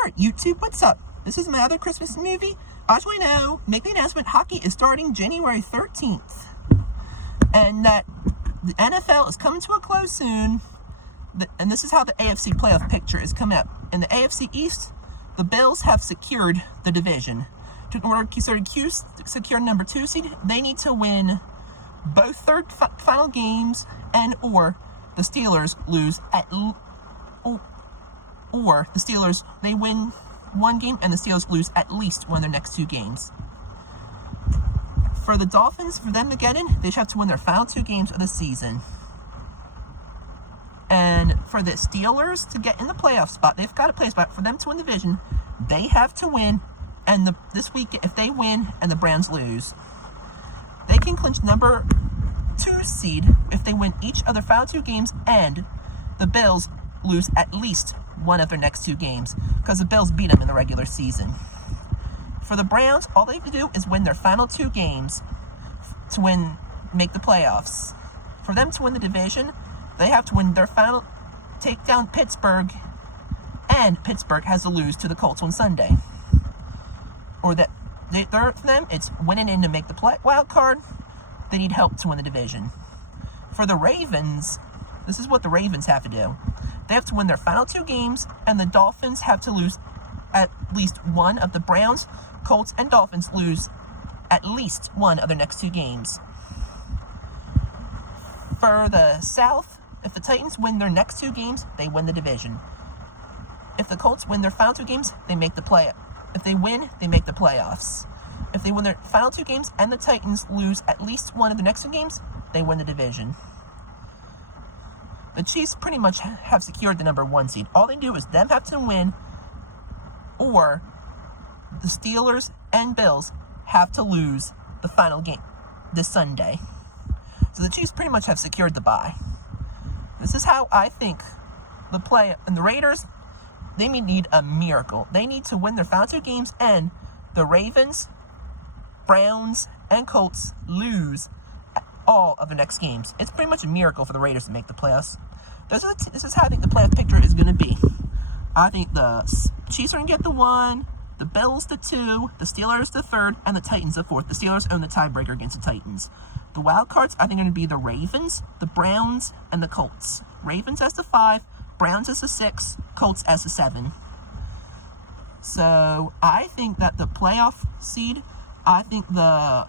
Alright, YouTube, what's up? This is my other Christmas movie. As we know, make the announcement, hockey is starting January 13th. And that the NFL is coming to a close soon. And this is how the AFC playoff picture is coming up. In the AFC East, the Bills have secured the division. In order to secure number 2 seed, they need to win both third final games and or the Steelers lose or the Steelers, they win one game and the Steelers lose at least one of their next 2 games. For the Dolphins, for them to get in, they just have to win their final 2 games of the season. And for the Steelers to get in the playoff spot, they've got a playoff spot. For them to win the division, they have to win. And this week, if they win and the Browns lose, they can clinch number 2 seed if they win each of their final 2 games and the Bills lose at least one of their next 2 games, because the Bills beat them in the regular season. For the Browns, all they have to do is win their final 2 games to make the playoffs. For them to win the division, they have to win their final, take down Pittsburgh, and Pittsburgh has to lose to the Colts on Sunday. For them, it's winning in to make the wild card. They need help to win the division. For the Ravens, this is what the Ravens have to do. They have to win their final 2 games, and the Dolphins have to lose at least one of the Browns, Colts, and Dolphins lose at least one of their next 2 games. For the South, if the Titans win their next 2 games, they win the division. If the Colts win their final 2 games, they make the play. If they win, they make the playoffs. If they win their final 2 games and the Titans lose at least one of the next 2 games, they win the division. The Chiefs pretty much have secured the number 1 seed. All they do is them have to win, or the Steelers and Bills have to lose the final game this Sunday. So the Chiefs pretty much have secured the bye. This is how I think and the Raiders, they need a miracle. They need to win their final 2 games, and the Ravens, Browns, and Colts lose all of the next games. It's pretty much a miracle for the Raiders to make the playoffs. This is how I think the playoff picture is going to be. I think the Chiefs are going to get the 1, the Bills the 2, the Steelers the 3rd, and the Titans the 4th. The Steelers own the tiebreaker against the Titans. The wild cards, I think, are going to be the Ravens, the Browns, and the Colts. Ravens as the 5, Browns as the 6, Colts as the 7. So I think that the playoff seed, I think the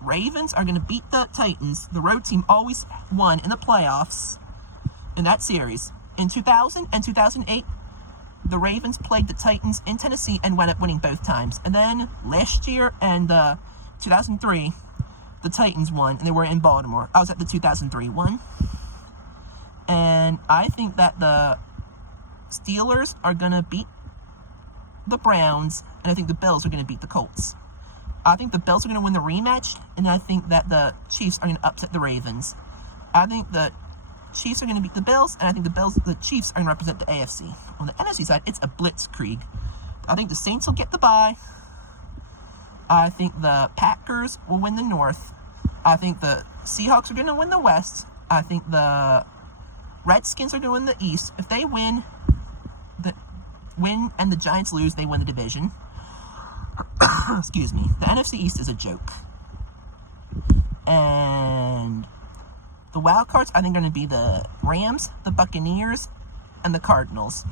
Ravens are going to beat the Titans. The road team always won in the playoffs in that series. In 2000 and 2008, the Ravens played the Titans in Tennessee and wound up winning both times. And then last year and 2003, the Titans won, and they were in Baltimore. I was at the 2003 one. And I think that the Steelers are going to beat the Browns, and I think the Bills are going to beat the Colts. I think the Bills are going to win the rematch, and I think that the Chiefs are going to upset the Ravens. I think the Chiefs are going to beat the Bills, and I think the Chiefs are going to represent the AFC. On the NFC side, it's a blitzkrieg. I think the Saints will get the bye. I think the Packers will win the North. I think the Seahawks are going to win the West. I think the Redskins are going to win the East. If they win and the Giants lose, they win the division. Excuse me. The NFC East is a joke. And the wild cards, I think, are going to be the Rams, the Buccaneers, and the Cardinals.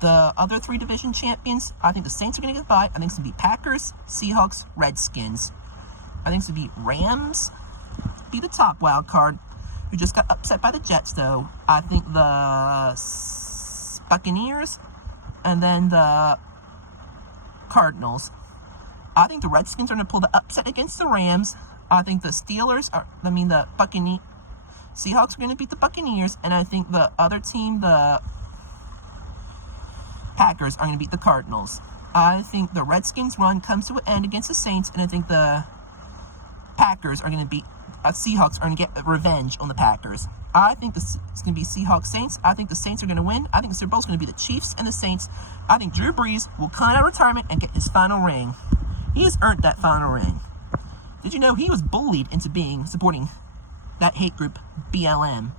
The other 3 division champions, I think the Saints are going to get by. I think it's going to be Packers, Seahawks, Redskins. I think it's going to be Rams, be the top wild card, who just got upset by the Jets, though. I think the Buccaneers, and then the Cardinals. I think the Redskins are going to pull the upset against the Rams. I think the Seahawks are going to beat the Buccaneers, and I think the other team, the Packers, are going to beat the Cardinals. I think the Redskins' run comes to an end against the Saints, and I think the Packers are going to beat Seahawks are going to get revenge on the Packers. I think it's going to be Seahawks-Saints. I think the Saints are going to win. I think the Super Bowl is going to be the Chiefs and the Saints. I think Drew Brees will come out of retirement and get his final ring. He has earned that final ring. Did you know he was bullied into supporting that hate group, BLM?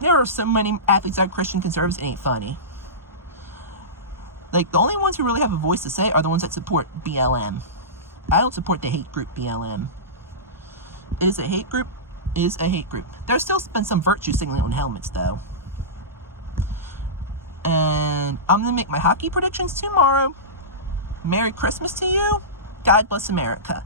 There are so many athletes that are Christian conservatives, it ain't funny. Like, the only ones who really have a voice to say are the ones that support BLM. I don't support the hate group BLM. Is a hate group? Is a hate group. There's still been some virtue signaling on helmets, though. And I'm going to make my hockey predictions tomorrow. Merry Christmas to you. God bless America.